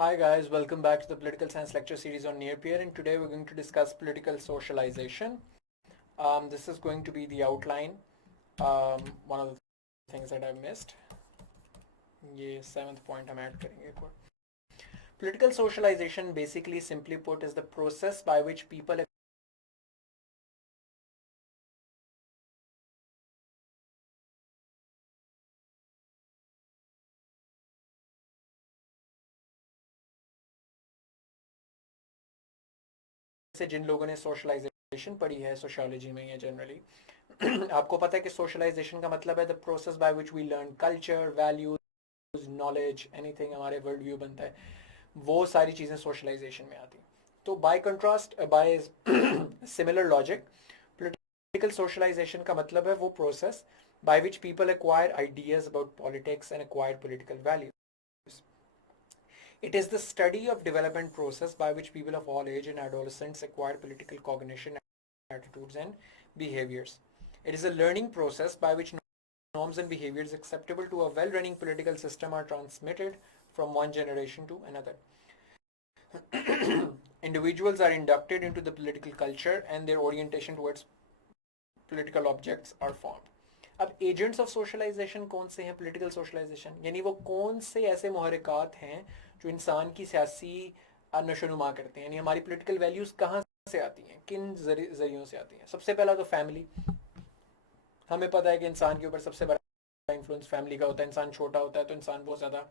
Hi guys, welcome back to the political science lecture series on Near-Peer, and today we're going to discuss political socialization. This is going to be the outline. One of the things that I missed. ये seventh point हम add करेंगे एक बार. Political socialization, basically, simply put, is the process by which people से जिन लोगों ने socialisation पढ़ी है sociology में या जनरली आपको पता है कि सोशलाइजेशन का मतलब है the process by which we learn culture, values, knowledge, anything हमारे वर्ल्ड व्यू बनता है, वो सारी चीज़ें सोशलाइजेशन में आती हैं. तो by contrast, by similar logic, political socialization का मतलब है वो process by which people acquire ideas about politics and acquire political values. It is the study of development process by which people of all age and adolescents acquire political cognition, attitudes and behaviors. It is a learning process by which norms and behaviors acceptable to a well-running political system are transmitted from one generation to another. Individuals are inducted into the political culture and their orientation towards political objects are formed. अब agents of socialisation कौन से हैं political socialisation, यानी वो कौन से ऐसे मुहरकात हैं जो इंसान की सियासी नशोनुमा करते हैं, यानी हमारी पोलिटिकल वैल्यूज़ कहाँ से आती हैं, किन जरियों से आती हैं. सबसे पहला तो फैमिली. हमें पता है कि इंसान के ऊपर सबसे बड़ा इन्फ्लुएंस फैमिली का होता है. इंसान छोटा होता है तो इंसान बहुत ज़्यादा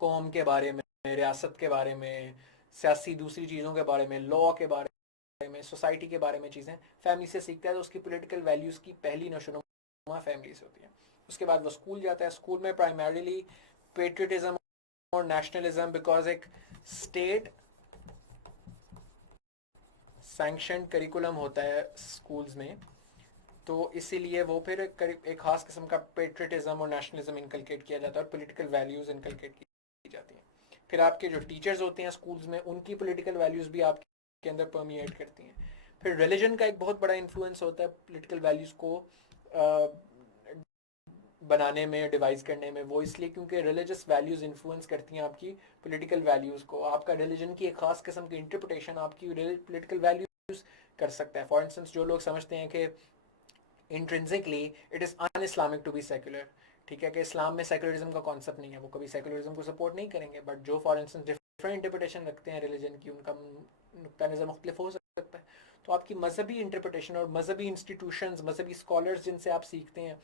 कौम के बारे में, रियासत के बारे में, सियासी दूसरी चीज़ों के बारे में, लॉ के बारे में, सोसाइटी के बारे में चीज़ें फैमिली से सीखता है. तो उसकी पोलिटिकल वैल्यूज़ की पहली नशोनुमा फैमिली से होती है. उसके बाद वो स्कूल जाता है. स्कूल में प्राइमरीली पेट्रियटिज्म और नेशनलिज्म, बिकॉज एक स्टेट सैंक्शनड करिकुलम होता है स्कूल्स में, तो इसीलिए वो फिर एक खास किस्म का पेट्रियटिज्म और नेशनलिज्म इनकलकेट किया जाता है और पॉलिटिकल वैल्यूज़ इनकलकेट की जाती हैं. फिर आपके जो टीचर्स होते हैं स्कूल्स में, उनकी पॉलिटिकल वैल्यूज़ भी आपके अंदर परमिएट करती हैं. फिर रिलीजन का एक बहुत बड़ा इन्फ्लुएंस होता है पॉलिटिकल वैल्यूज़ को बनाने में, डिवाइस करने में. वो इसलिए क्योंकि रिलीजियस वैल्यूज़ इन्फ्लुएंस करती हैं आपकी पॉलिटिकल वैल्यूज़ को. आपका रिलीजन की एक खास किस्म की इंटरप्रिटेशन आपकी पॉलिटिकल वैल्यूज़ कर सकता है. फॉर इंस्टेंस, जो लोग समझते हैं कि intrinsically it is un Islamic to be secular, ठीक है, कि इस्लाम में सेकुलरिज्म का कॉन्सेप्ट नहीं है, वो कभी सेकुलरिज्म को सपोर्ट नहीं करेंगे. बट जो फॉर इंस्टेंस डिफरेंट इंटरप्रिटेशन रखते हैं रिलीजन की, उनका नुक्ता नज़र मुख्तलिफ हो सकता है. तो आपकी मजहबी इंटरप्रिटेशन और मजहबी इंस्टीट्यूशंस, मजहबी स्कॉलर्स जिनसे आप सीखते हैं,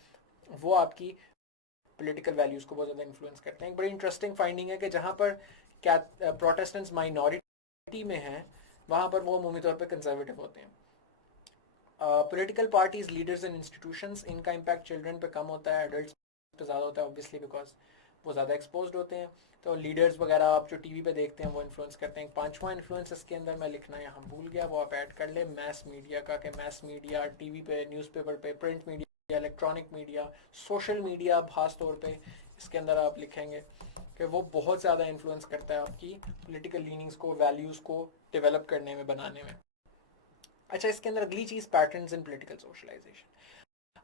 वो आपकी पॉलिटिकल वैल्यूज़ को बहुत ज़्यादा इन्फ्लुएंस करते हैं. एक बड़ी इंटरेस्टिंग फाइंडिंग है कि जहाँ पर क्या प्रोटेस्टेंट्स माइनॉरिटी में हैं, वहाँ पर वो अमूमी तौर पर कंजर्वेटिव होते हैं. Political parties, leaders and institutions, इनका इम्पैक्ट चिल्ड्रन पे कम होता है, एडल्ट्स पे ज़्यादा होता है, ऑब्वियसली बिकॉज वो ज़्यादा एक्सपोज्ड होते हैं. तो लीडर्स वगैरह आप जो टीवी पे देखते हैं वो इन्फ्लुएंस करते हैं. पांचवा इन्फ्लुएंस इसके अंदर मैं लिखना यहाँ भूल गया, वो आप ऐड कर ले, मैस मीडिया का. कि मैस मीडिया टीवी पे, न्यूज़पेपर पे, print media, electronic media, social media खास तौर पे, इसके अंदर आप लिखेंगे कि वो बहुत ज़्यादा इन्फ्लुएंस करता है आपकी पॉलिटिकल लीनिंग्स को, वैल्यूज़ को डेवलप करने में, बनाने में. अच्छा, इसके अंदर अगली चीज़ पैटर्न्स इन पॉलिटिकल सोशलाइजेशन.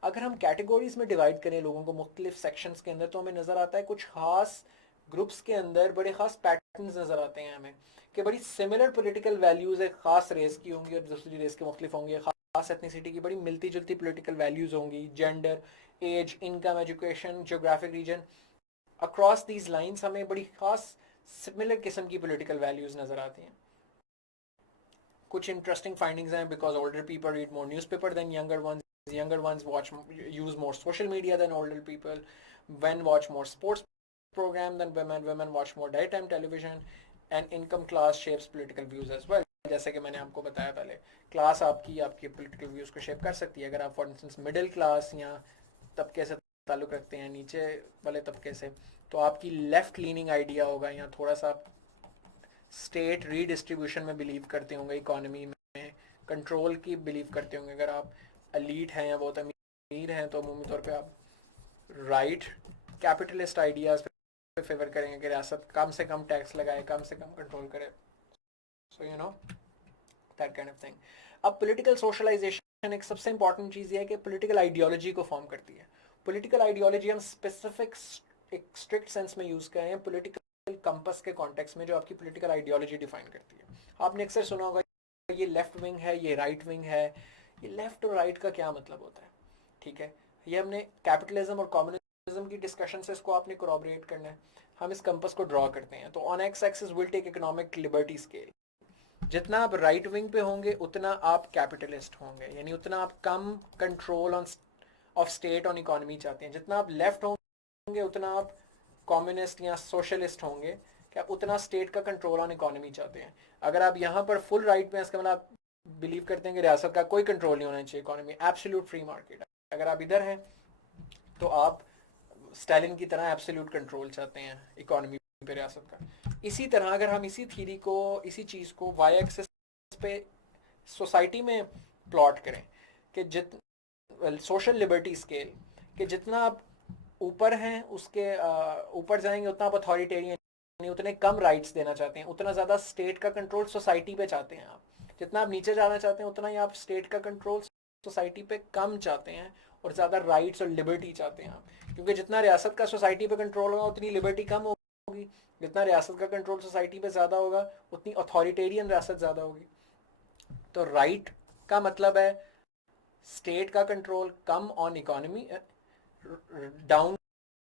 अगर हम कैटेगरीज में डिवाइड करें लोगों को मुख्तलिफ सेक्शंस के अंदर, तो हमें नज़र आता है कुछ खास ग्रुप्स के अंदर बड़े खास पैटर्न्स नज़र आते हैं हमें, कि बड़ी सिमिलर पॉलिटिकल वैल्यूज़ एक खास रेस की होंगी और दूसरी रेस के मुख्तलिफ होंगे. खास एथनिसिटी की बड़ी मिलती जुलती पॉलिटिकल वैल्यूज़ होंगी. Gender, age, income, education, geographic region, across these lines हमें बड़ी खास सिमिलर किस्म की पॉलिटिकल वैल्यूज़ नज़र आती हैं. कुछ इंटरेस्टिंग फाइंडिंग्स हैं, because older people read more newspaper than younger ones use more social media than older people, men watch more sports program than women watch more daytime television, and income class shapes political views as well. जैसे कि मैंने आपको बताया पहले, class आपकी political views को shape कर सकती है. अगर आप फॉर इंस्टेंस मिडिल क्लास या तबके से ताल्लुक़ रखते हैं, नीचे वाले तबके से, तो आपकी लेफ्ट लीनिंग आइडिया होगा, या थोड़ा सा स्टेट रीडिस्ट्रीब्यूशन में बिलीव करते होंगे, इकोनॉमी में कंट्रोल की बिलीव करते होंगे. अगर आप एलीट हैं या बहुत अमीर हैं, तो अमूमी तौर पे आप राइट कैपिटलिस्ट आइडियाज़ पे फेवर करेंगे कि रियासत कम से कम टैक्स लगाए, कम से कम कंट्रोल करे. So you know that kind of thing. अब पॉलिटिकल सोशलाइजेशन एक सबसे इंपॉर्टेंट चीज़ ये है कि पॉलिटिकल आइडियोलॉजी को फॉर्म करती है. पॉलिटिकल आइडियोलॉजी हम स्पेसिफिक एक स्ट्रिक्ट सेंस में यूज़ करें. पॉलिटिकल कंपस के कॉन्टेक्स्ट में जो आपकी पॉलिटिकल आइडियोलॉजी डिफाइन करती है। आपने अक्सर सुना होगा ये लेफ्ट विंग है, ये राइट विंग है। ये लेफ्ट और राइट का क्या मतलब होता है? ठीक है, ये हमने कैपिटलिज्म और कम्युनिज्म की डिस्कशन से इसको आपने कोरॉबरेट करना है। हम इस कंपस को ड्रॉ करते हैं, तो on X axis will take economic liberty scale. जितना आप राइट विंग पे होंगे उतना आप कैपिटलिस्ट होंगे, यानी उतना आप कम control of state on economy चाहते हैं। जितना आप लेफ्ट होंगे उतना आप कम्युनिस्ट या सोशलिस्ट होंगे कि आप उतना स्टेट का कंट्रोल ऑन इकोनॉमी चाहते हैं। अगर आप यहाँ पर फुल राइट पे हैं, इसका मतलब आप बिलीव करते हैं कि रियासत का कोई कंट्रोल नहीं होना चाहिए इकोनॉमी, एब्सोल्यूट फ्री मार्केट। अगर आप इधर हैं तो आप स्टालिन की तरह एब्सोल्यूट कंट्रोल चाहते हैं इकोनॉमी पे रियासत का। इसी तरह अगर हम इसी थ्योरी को, इसी चीज़ को वाई एक्सिस पे सोसाइटी में प्लॉट करें कि सोशल लिबर्टी स्केल, कि जितना आप ऊपर हैं उसके ऊपर जाएंगे उतना आप अथॉरिटेरियन, उतने कम राइट्स देना चाहते हैं, उतना ज़्यादा स्टेट का कंट्रोल सोसाइटी पे चाहते हैं आप। जितना आप नीचे जाना चाहते हैं उतना ही आप स्टेट का कंट्रोल सोसाइटी पे कम चाहते हैं और ज़्यादा राइट्स और लिबर्टी चाहते हैं आप। क्योंकि जितना रियासत का सोसाइटी पे कंट्रोल होगा उतनी लिबर्टी कम होगी, जितना रियासत का कंट्रोल सोसाइटी पे ज़्यादा होगा उतनी अथॉरिटेरियन रियासत ज़्यादा होगी। तो राइट का मतलब है स्टेट का control come on economy, down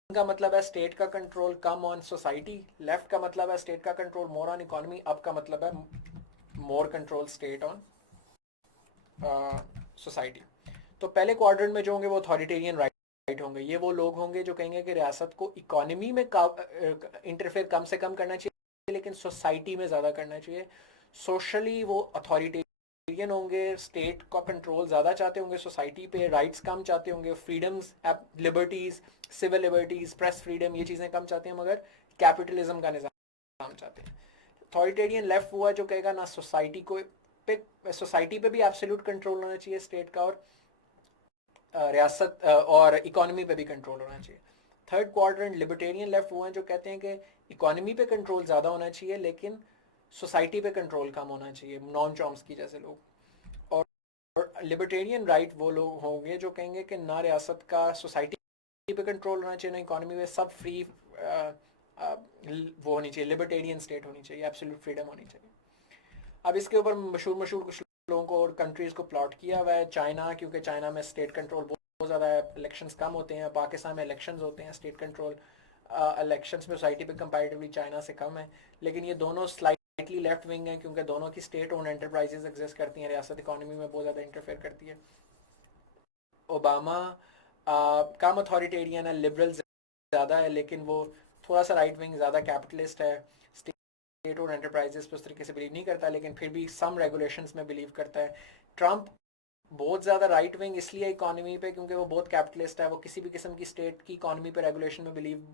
का मतलब है स्टेट का control come on society, left का मतलब है स्टेट का control more on economy, up का मतलब है more control state on society. तो पहले क्वाड्रेंट में जो होंगे वो अथॉरिटेरियन राइट होंगे। ये वो लोग होंगे जो कहेंगे कि रियासत को इकोनॉमी में इंटरफेयर कम से कम करना चाहिए लेकिन सोसाइटी में ज़्यादा करना चाहिए। सोशली वो अथॉरिटेरियन होंगे, स्टेट का कंट्रोल ज़्यादा चाहते होंगे सोसाइटी पे, राइट्स कम चाहते होंगे, freedoms, liberties, civil liberties, press freedom, ये चीज़ें कम चाहते हैं, मगर कैपिटलिज्म का निज़ाम चाहते हैं। अथॉरिटेरियन लेफ्ट हुआ जो कहेगा ना सोसाइटी पे भी एब्सोल्यूट कंट्रोल होना चाहिए स्टेट का, और रियासत और इकोनॉमी पे भी कंट्रोल होना चाहिए। थर्ड क्वाड्रेंट लिबर्टेरियन लेफ्ट हुआ है जो कहते हैं कि इकोनॉमी पे कंट्रोल ज़्यादा होना चाहिए लेकिन सोसाइटी पे कंट्रोल कम होना चाहिए, नॉम चॉम्स्की जैसे लोग। और लिबर्टेरियन राइट वो लोग होंगे जो कहेंगे कि ना रियासत का सोसाइटी पे कंट्रोल होना चाहिए ना इकोनॉमी पे, सब फ्री वो होनी चाहिए, लिबर्टेरियन स्टेट होनी चाहिए, एब्सोल्यूट फ्रीडम होनी चाहिए। अब इसके ऊपर मशहूर कुछ लोगों को और कंट्रीज़ को प्लॉट किया हुआ है। चाइना, क्योंकि चाइना में स्टेट कंट्रोल बहुत ज़्यादा है, इलेक्शंस कम होते हैं। पाकिस्तान में इलेक्शंस होते हैं, स्टेट कंट्रोल इलेक्शंस में सोसाइटी पे कंपैरेटिवली चाइना से कम है। लेकिन ये दोनों स्लाइटली लेफ्ट विंग हैं क्योंकि दोनों की स्टेट ओन एंटरप्राइजेज एग्जिस्ट करती हैं, रियासत इकोनॉमी में बहुत ज़्यादा इंटरफेयर करती है। ओबामा कम अथॉरिटेरियन है, लिबरल ज़्यादा है, लेकिन वो थोड़ा सा राइट विंग, ज़्यादा कैपिटलिस्ट है, स्टेट और एंटरप्राइजेस पे उस तरीके से बिलीव नहीं करता लेकिन फिर भी सम रेगुलेशंस में बिलीव करता है। ट्रंप बहुत ज़्यादा राइट विंग इसलिए इकोनॉमी पे क्योंकि वो बहुत कैपिटलिस्ट है, वो किसी भी किस्म की स्टेट की इकोनॉमी पे रेगुलेशन में बिलीव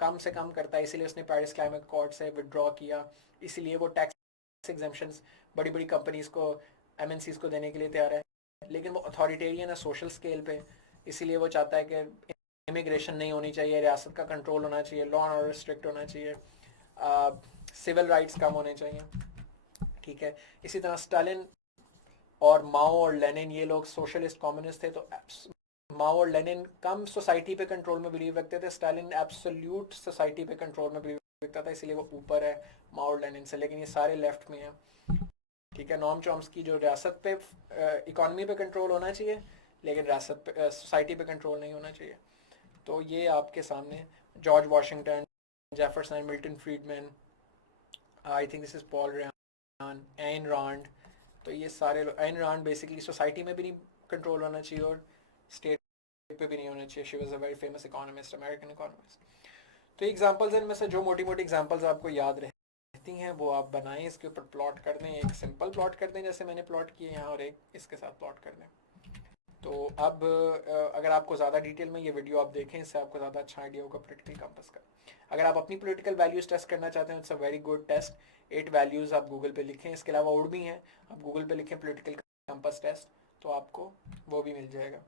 कम से कम करता है, इसीलिए उसने पेरिस क्लाइमेट अकॉर्ड से विड्रॉ किया। इसीलिए वो टैक्स एग्जेम्पशंस बड़ी बड़ी कंपनीज को, एमएनसीज को देने के लिए तैयार है। लेकिन वो अथॉरिटेरियन है सोशल स्केल पे, इसीलिए वो चाहता है कि इमिग्रेशन नहीं होनी चाहिए, रियासत का कंट्रोल होना चाहिए, लॉ एंड ऑर्डर स्ट्रिक्ट होना चाहिए, सिविल राइट्स कम होने चाहिए। ठीक है, इसी तरह स्टालिन और माओ और लेनिन, ये लोग सोशलिस्ट कम्युनिस्ट थे, तो माओ और लेनिन कम सोसाइटी पे कंट्रोल में बिलीव रखते थे, स्टालिन एब्सोल्यूट सोसाइटी पे कंट्रोल में बिलीव रखता था, इसीलिए वो ऊपर है माओ और लेनिन से। लेकिन ये सारे लेफ्ट में हैं। ठीक है, नॉम चॉम्स्की जो रियासत पे इकोनॉमी पे कंट्रोल होना चाहिए लेकिन रियासत पे सोसाइटी पे कंट्रोल नहीं होना चाहिए। तो ये आपके सामने George Washington, Jefferson, Milton Friedman, I think this is Paul Ryan, Ayn Rand. तो ये सारे लोग, एन रांड बेसिकली सोसाइटी में भी नहीं कंट्रोल होना चाहिए और स्टेट पे भी नहीं होना चाहिए। She was a very famous economist, American economist. तो एग्जांपल्स इनमें से जो मोटी मोटी एग्जांपल्स आपको याद रहती हैं वो आप बनाएं, इसके ऊपर प्लॉट कर दें, एक सिंपल प्लॉट कर दें जैसे मैंने प्लॉट किए यहाँ, और एक इसके साथ प्लॉट कर दें। तो अब अगर आपको ज़्यादा डिटेल में ये वीडियो आप देखें, इससे आपको ज़्यादा अच्छा आइडिया होगा पॉलिटिकल कंपास का। अगर आप अपनी पॉलिटिकल वैल्यूज़ टेस्ट करना चाहते हैं, it's a very good test. 8 values आप गूगल पे लिखें, इसके अलावा और भी हैं, आप गूगल पे लिखें पॉलिटिकल कंपास टेस्ट तो आपको वो भी मिल जाएगा।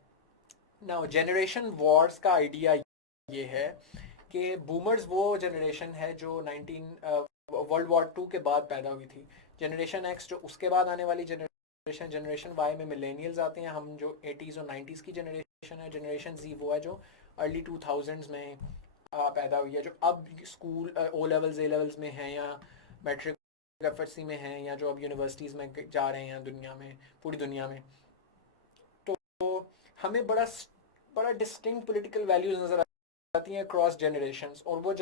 नाउ जनरेशन वॉर्स का आइडिया ये है कि बूमर्स वो जनरेशन है जो 19 वर्ल्ड वॉर 2 के बाद पैदा हुई थी। जनरेशन एक्स जो उसके बाद आने वाली जनरेशन वाई में मिलेनियल्स आते हैं, हम जो 80s और 90s की जनरेशन है। जनरेशन जी वो है जो अर्ली 2000s में पैदा हुई है, जो अब school O levels A levels में हैं या मैट्रिक एफएससी में हैं या जो अब यूनिवर्सिटीज़ में जा रहे हैं दुनिया में, पूरी दुनिया में, तो हमें बड़ा बड़ा डिस्टिंक्ट पॉलिटिकल वैल्यूज नज़र आती हैं क्रॉस जनरेशंस, और वो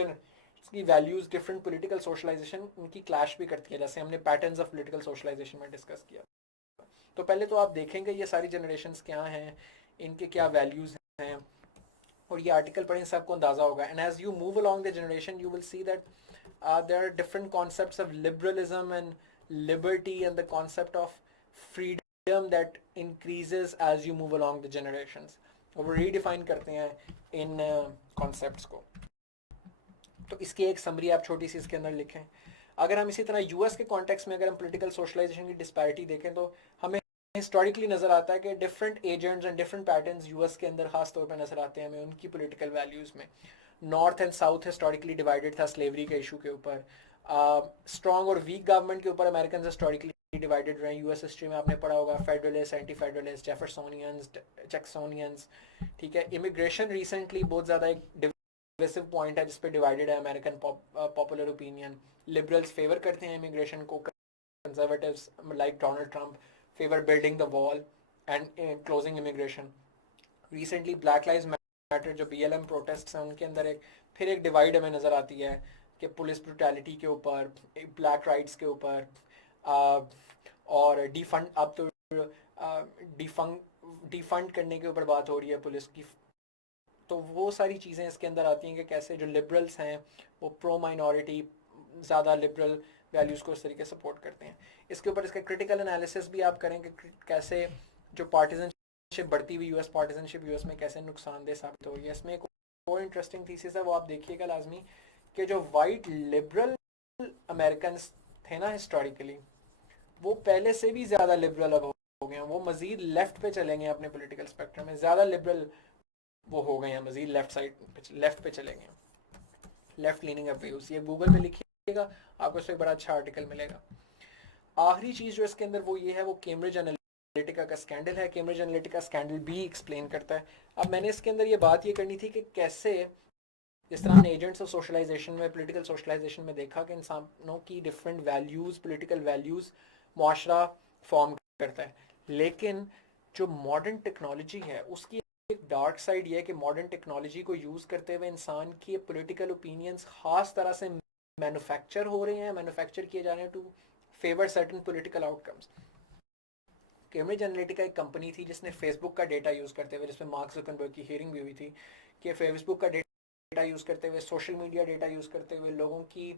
की वैल्यूज डिफरेंट पॉलिटिकल सोशलाइजेशन उनकी क्लैश भी करती है, जैसे हमने पैटर्न्स ऑफ पॉलिटिकल सोशलाइजेशन में डिस्कस किया। तो पहले तो आप देखेंगे ये सारी जनरेशंस क्या हैं, इनके क्या वैल्यूज हैं, और ये आर्टिकल पढ़ें सबको अंदाजा होगा। And as you move along the generation you will see that there are different concepts of liberalism and liberty and the concept of freedom that increases as you move along the generations, और वो redefine करते हैं इन concepts को। तो इसकी एक summary आप छोटी सी इसके अंदर लिखें। अगर हम इसी तरह यूएस के कॉन्टेक्स्ट में अगर हम पॉलिटिकल सोशलाइजेशन की डिस्पैरिटी देखें तो हमें हिस्टोरिकली नज़र आता है कि different agents and different patterns US के अंदर खास तौर पर नज़र आते हैं हमें उनकी पॉलिटिकल वैल्यूज़ में। North and south historically divided था स्लेवरी के इशू के ऊपर, स्ट्रॉन्ग और वीक गवर्नमेंट के ऊपर अमेरिकन हिस्टोरिकली डिवाइडेड रहे। यूएस हिस्ट्री में आपने पढ़ा होगा फेडरलिस्ट, एंटी फेडरलिस्ट, जेफरसोनियंस, जैक्सोनियंस, ठीक है। इमिग्रेशन रिसेंटली बहुत ज़्यादा एक डिविसिव पॉइंट है जिस पे डिवाइडेड है American popular opinion. Liberals favour करते हैं इमिग्रेशन को, conservatives like Donald Trump favour building the wall and closing immigration. Recently black lives matter जो बीएलएम प्रोटेस्ट हैं उनके अंदर फिर एक डिवाइड हमें नज़र आती है कि पुलिस ब्रूटैलिटी के ऊपर, ब्लैक राइट्स के ऊपर, और डिफंड, अब तो डिफंड करने के ऊपर बात हो रही है पुलिस की। तो वो सारी चीज़ें इसके अंदर आती हैं कि कैसे जो लिबरल्स हैं वो प्रो माइनॉरिटी ज़्यादा लिबरल वैल्यूज़ को इस तरीके से सपोर्ट करते हैं। इसके ऊपर इसका क्रिटिकल एनालिसिस भी आप करें कि कैसे जो पार्टिजनशिप बढ़ती हुई यूएस पार्टिजनशिप यूएस में कैसे नुकसानदेह साबित हो रही है। इसमें एक और इंटरेस्टिंग थीसिस है, वो आप देखिएगा लाजमी, कि जो वाइट लिबरल अमेरिकन थे ना हिस्टोरिकली, वो पहले से भी ज़्यादा लिबरल अब हो गए हैं, वो मज़ीद लेफ्ट पे चले गए अपने पॉलिटिकल स्पेक्ट्रम में, ज़्यादा लिबरल वो हो गए हैं, मज़ीद लेफ्ट पे चले गए, लेफ्ट लीनिंग ऑफ व्यूज़। ये गूगल पे लिखिएगा आपको इसमें बड़ा अच्छा आर्टिकल मिलेगा। आखिरी चीज़ जो इसके अंदर वो ये है, वो कैम्ब्रिज एनालिटिका का स्कैंडल है। कैम्ब्रिज एनालिटिका स्कैंडल भी एक्सप्लेन करता है। अब मैंने इसके अंदर ये बात ये करनी थी कि कैसे, जिस तरह हमने एजेंट्स ऑफ सोशलाइजेशन में, पॉलिटिकल सोशलाइजेशन में देखा कि इंसानों की डिफरेंट वैल्यूज़, पॉलिटिकल वैल्यूज़ मुआशरा फॉर्म करता है, लेकिन जो मॉडर्न टेक्नोलॉजी है उसकी एक डार्क साइड ये है कि मॉडर्न टेक्नोलॉजी को यूज़ करते हुए इंसान की पॉलिटिकल ओपिनियंस खास तरह से मैन्युफैक्चर हो रहे हैं, मैन्युफैक्चर किए जा रहे हैं to favour certain political outcomes. Cambridge Analytica एक कंपनी थी जिसने फेसबुक का डेटा यूज़ करते हुए, जिसमें मार्क जुकरबर्ग की हियरिंग भी हुई थी, कि फेसबुक का डेटा यूज़ करते हुए, सोशल मीडिया डेटा यूज़ करते हुए, लोगों की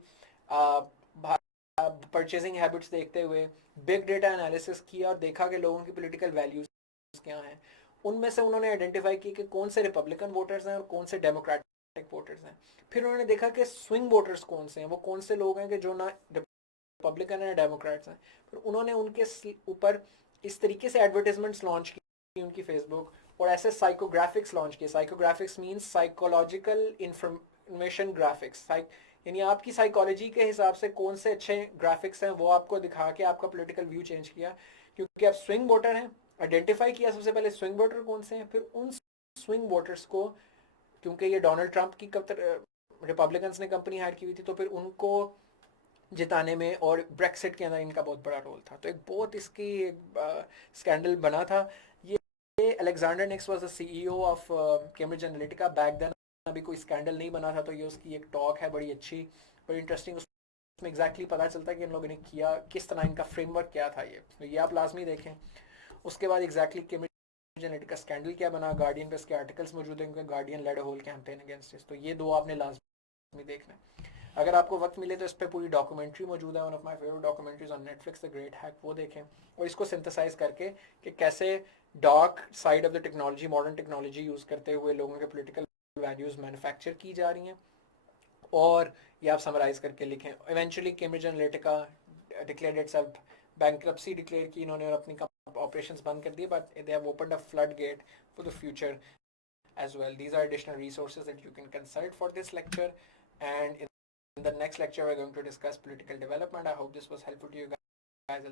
परचेजिंग हैबिट्स देखते हुए बिग डेटा एनालिसिस किया और देखा कि लोगों की पॉलिटिकल वैल्यूज़ क्या हैं। उनमें से उन्होंने आइडेंटिफाई की कि कौन से रिपब्लिकन वोटर्स हैं और कौन से डेमोक्रेटिक वोटर्स हैं। फिर उन्होंने देखा कि स्विंग वोटर्स कौन से हैं, वो कौन से लोग हैं कि जो ना रिपब्लिकन है डेमोक्रेट्स हैं। फिर उन्होंने उनके ऊपर इस तरीके से एडवर्टाइजमेंट्स लॉन्च की उनकी फेसबुक, और ऐसे साइकोग्राफिक्स लॉन्च किए। Psychographics means psychological information graphics, यानी आपकी साइकोलॉजी के हिसाब से कौन से अच्छे ग्राफिक्स हैं वो आपको दिखा के आपका पॉलिटिकल व्यू चेंज किया। क्योंकि आप स्विंग वोटर हैं, आइडेंटिफाई किया सबसे पहले स्विंग वोटर कौन से हैं, फिर उन स्विंग वोटर्स को, क्योंकि ये डोनाल्ड ट्रंप की रिपब्लिकन्स ने कंपनी हायर की हुई थी, तो फिर उनको जिताने में और ब्रेक्सिट के अंदर इनका बहुत बड़ा रोल था। तो एक बहुत इसकी स्कैंडल बना था ये। Alexander Nix was the CEO of Cambridge Analytica back then. अभी कोई स्कैंडल नहीं बना था, तो ये उसकी एक टॉक है बड़ी अच्छी, बड़ी इंटरेस्टिंग। उसमें एग्जैक्टली पता चलता है कि इन लोगों ने किया किस तरह, इनका फ्रेमवर्क क्या था। ये तो ये आप लाजमी देखें। उसके बाद एग्जैक्टली कैम्ब्रिज एनालिटिका स्कैंडल क्या बना, गार्डियन पे इसके आर्टिकल्स मौजूद हैं, Guardian led a whole campaign against this. तो ये दो आपने लाजमी देखना है। अगर आपको वक्त मिले तो इस पर पूरी डॉक्यूमेंट्री मौजूद है, one of my favourite documentaries on Netflix, the great hack, वो देखें। और इसको सिंथेसाइज करके कि कैसे dark side of the technology, modern technology use करते हुए लोगों के पॉलिटिकल वैल्यूज़ मैन्युफैक्चर की जा रही हैं, और ये आप समराइज करके लिखें। Eventually Cambridge Analytica declared itself bankruptcy declare की इन्होंने और अपनी ऑपरेशंस बंद कर दिए, but they have opened a flood get for the future as well. These are additional resources that you can consult for this lecture, and in the next lecture we're going to discuss political development. I hope this was helpful to you guys. I'll